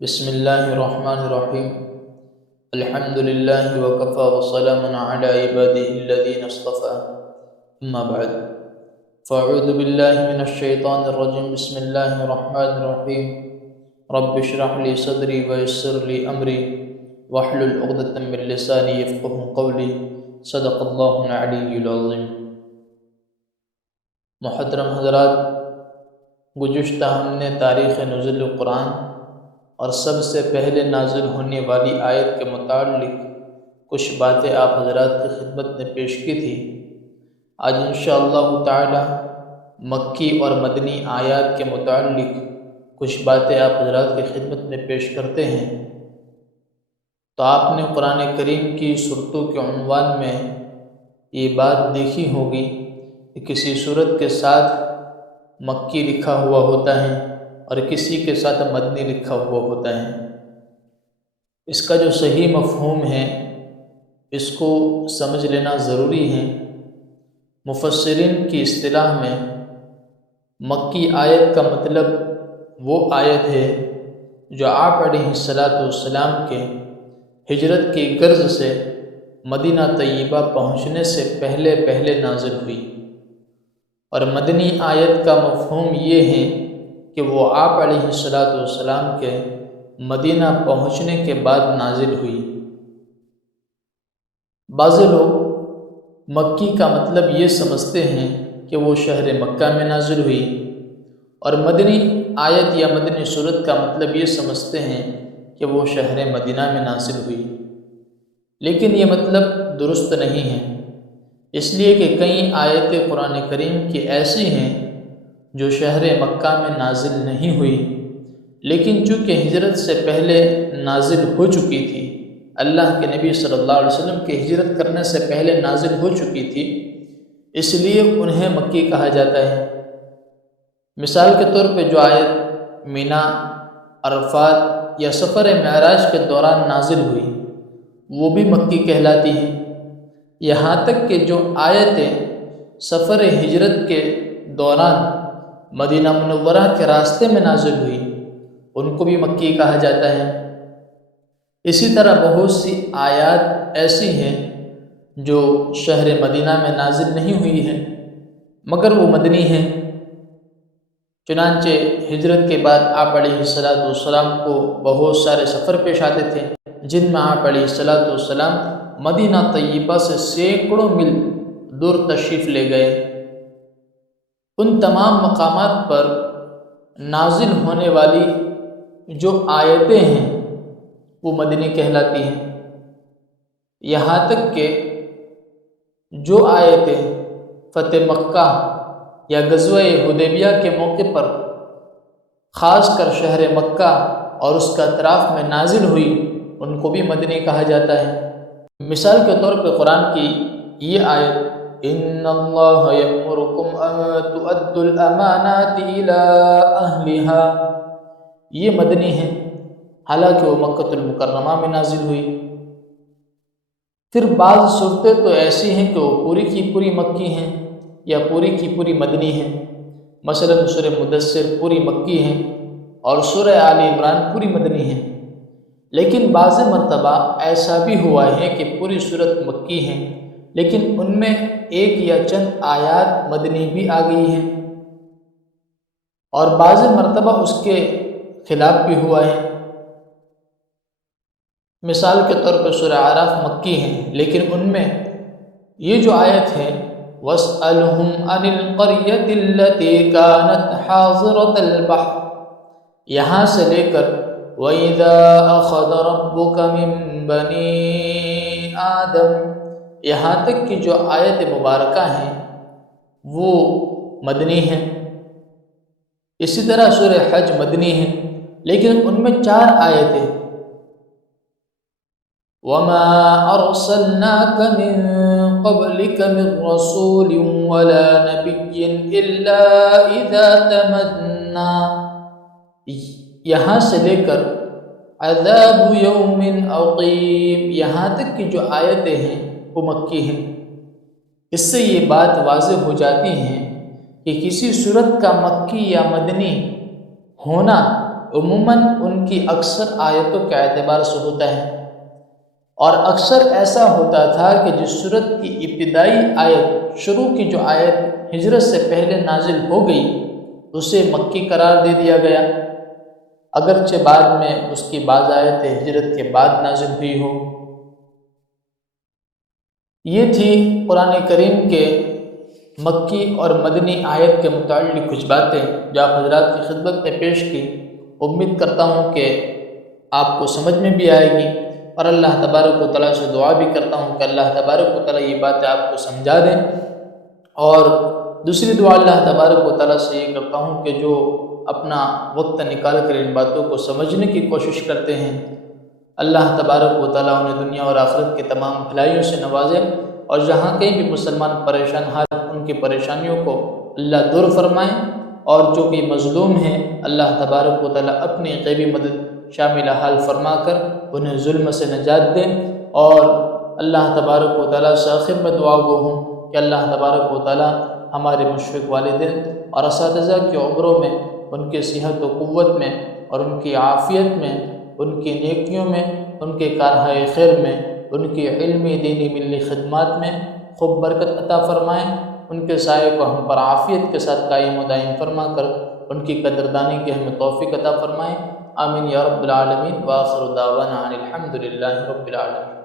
بسم اللہ الرحمن الرحیم الحمد للہ وکفى وسلام علی عباده الذین اصطفى اما بعد فاعوذ باللہ من الشیطان الرجیم بسم اللہ الرحمن الرحیم رب اشرح لی صدری ویسر لی امری واحلل عقدۃ من لسانی یفقهوا قولی صدق اللہ العلی العظیم۔ محترم حضرات، گزشتہ ہم نے تاریخ نزول قرآن اور سب سے پہلے نازل ہونے والی آیت کے متعلق کچھ باتیں آپ حضرات کی خدمت میں پیش کی تھی۔ آج انشاءاللہ تعالی مکی اور مدنی آیات کے متعلق کچھ باتیں آپ حضرات کی خدمت میں پیش کرتے ہیں۔ تو آپ نے قرآن کریم کی سورتوں کے عنوان میں یہ بات دیکھی ہوگی کہ کسی سورت کے ساتھ مکی لکھا ہوا ہوتا ہے اور کسی کے ساتھ مدنی لکھا ہوا ہوتا ہے۔ اس کا جو صحیح مفہوم ہے اس کو سمجھ لینا ضروری ہے۔ مفسرین کی اصطلاح میں مکی آیت کا مطلب وہ آیت ہے جو آپ علیہ السلام کے ہجرت کی غرض سے مدینہ طیبہ پہنچنے سے پہلے نازل ہوئی، اور مدنی آیت کا مفہوم یہ ہے کہ وہ آپ علیہ السلام کے مدینہ پہنچنے کے بعد نازل ہوئی۔ بعض لوگ مکی کا مطلب یہ سمجھتے ہیں کہ وہ شہر مکہ میں نازل ہوئی، اور مدنی آیت یا مدنی سورت کا مطلب یہ سمجھتے ہیں کہ وہ شہر مدینہ میں نازل ہوئی، لیکن یہ مطلب درست نہیں ہے، اس لیے کہ کئی آیتیں قرآن کریم کی ایسی ہیں جو شہر مکہ میں نازل نہیں ہوئی، لیکن چونکہ ہجرت سے پہلے نازل ہو چکی تھی، اللہ کے نبی صلی اللہ علیہ وسلم کے ہجرت کرنے سے پہلے نازل ہو چکی تھی، اس لیے انہیں مکی کہا جاتا ہے۔ مثال کے طور پہ جو آیت مینا، عرفات یا سفر معراج کے دوران نازل ہوئی وہ بھی مکی کہلاتی ہے۔ یہاں تک کہ جو آیتیں سفر ہجرت کے دوران مدینہ منورہ کے راستے میں نازل ہوئی ان کو بھی مکی کہا جاتا ہے۔ اسی طرح بہت سی آیات ایسی ہیں جو شہر مدینہ میں نازل نہیں ہوئی ہیں مگر وہ مدنی ہیں۔ چنانچہ ہجرت کے بعد آپ علیہ السلام کو بہت سارے سفر پیش آتے تھے جن میں آپ علیہ السلام مدینہ طیبہ سے سینکڑوں میل دور تشریف لے گئے۔ ان تمام مقامات پر نازل ہونے والی جو آیتیں ہیں وہ مدنی کہلاتی ہیں، یہاں تک کہ جو آیتیں فتح مکہ یا غزوہ حدیبیہ کے موقع پر خاص کر شہر مکہ اور اس کے اطراف میں نازل ہوئی ان کو بھی مدنی کہا جاتا ہے۔ مثال کے طور پہ قرآن کی یہ آیت ان اللہ یأمرکم ان تؤدوا الامانات الی اہلہا، یہ مدنی ہے، حالانکہ وہ مکۃ المکرمہ میں نازل ہوئی۔ پھر بعض صورتیں تو ایسی ہیں کہ وہ پوری کی پوری مکی ہیں یا پوری کی پوری مدنی ہیں، مثلا سورہ مدثر پوری مکی ہیں اور سورہ آل عمران پوری مدنی ہیں، لیکن بعض مرتبہ ایسا بھی ہوا ہے کہ پوری سورت مکی ہیں لیکن ان میں ایک یا چند آیات مدنی بھی آ گئی ہیں، اور بعض مرتبہ اس کے خلاف بھی ہوا ہے۔ مثال کے طور پر سورہ اعراف مکی ہیں لیکن ان میں یہ جو آیت ہے وَاسْأَلْهُمْ عَنِ الْقَرْيَةِ الَّتِي كَانَتْ حَاضِرَةَ الْبَحْرِ یہاں سے لے کر وَإِذَا أَخَذَ رَبُّكَ مِن بَنِي آدَمَ یہاں تک کہ جو آیت مبارکہ ہیں وہ مدنی ہیں۔ اسی طرح سورہ حج مدنی ہے لیکن ان میں 4 آیتیں وَمَا أَرْسَلْنَاكَ مِن قَبْلِكَ مِن رَّسُولٍ وَلَا نَبِيٍّ إِلَّا إِذَا تَمَنَّى یہاں سے لے کر عذاب یوم عقیم یہاں تک کہ جو آیتیں ہیں وہ مکی ہیں۔ اس سے یہ بات واضح ہو جاتی ہے کہ کسی سورت کا مکی یا مدنی ہونا عموماً ان کی اکثر آیتوں کے اعتبار سے ہوتا ہے، اور اکثر ایسا ہوتا تھا کہ جس صورت کی ابتدائی آیت، شروع کی جو آیت ہجرت سے پہلے نازل ہو گئی، اسے مکی قرار دے دیا گیا، اگرچہ بعد میں اس کی بعض آیتیں ہجرت کے بعد نازل ہوئی ہو۔ یہ تھی قرآن کریم کے مکی اور مدنی آیت کے متعلق کچھ باتیں جو آپ حضرات کی خدمت میں پیش کی۔ امید کرتا ہوں کہ آپ کو سمجھ میں بھی آئے گی، اور اللہ تبارک و تعالیٰ سے دعا بھی کرتا ہوں کہ اللہ تبارک و تعالیٰ یہ باتیں آپ کو سمجھا دیں۔ اور دوسری دعا اللہ تبارک و تعالیٰ سے یہ کرتا ہوں کہ جو اپنا وقت نکال کر ان باتوں کو سمجھنے کی کوشش کرتے ہیں، اللہ تبارک و تعالیٰ انہیں دنیا اور آخرت کے تمام بھلائیوں سے نوازے، اور جہاں کہیں بھی مسلمان پریشان حال ان کی پریشانیوں کو اللہ دور فرمائے، اور جو بھی مظلوم ہیں اللہ تبارک و تعالیٰ اپنی غیبی مدد شامل حال فرما کر انہیں ظلم سے نجات دیں۔ اور اللہ تبارک و تعالیٰ سے آخر میں دعا گو ہوں کہ اللہ تبارک و تعالیٰ ہمارے مشفق والدین اور اساتذہ کی عمروں میں، ان کے صحت و قوت میں، اور ان کی عافیت میں، ان کی نیکیوں میں، ان کے کارہائے خیر میں، ان کی علمی دینی ملی خدمات میں خوب برکت عطا فرمائیں، ان کے سائے کو ہم پر عافیت کے ساتھ قائم و دائم فرما کر ان کی قدردانی کی ہمیں توفیق عطا فرمائیں۔ آمین یا رب العالمین، وآخر دعوانا ان الحمد للہ رب العالمین۔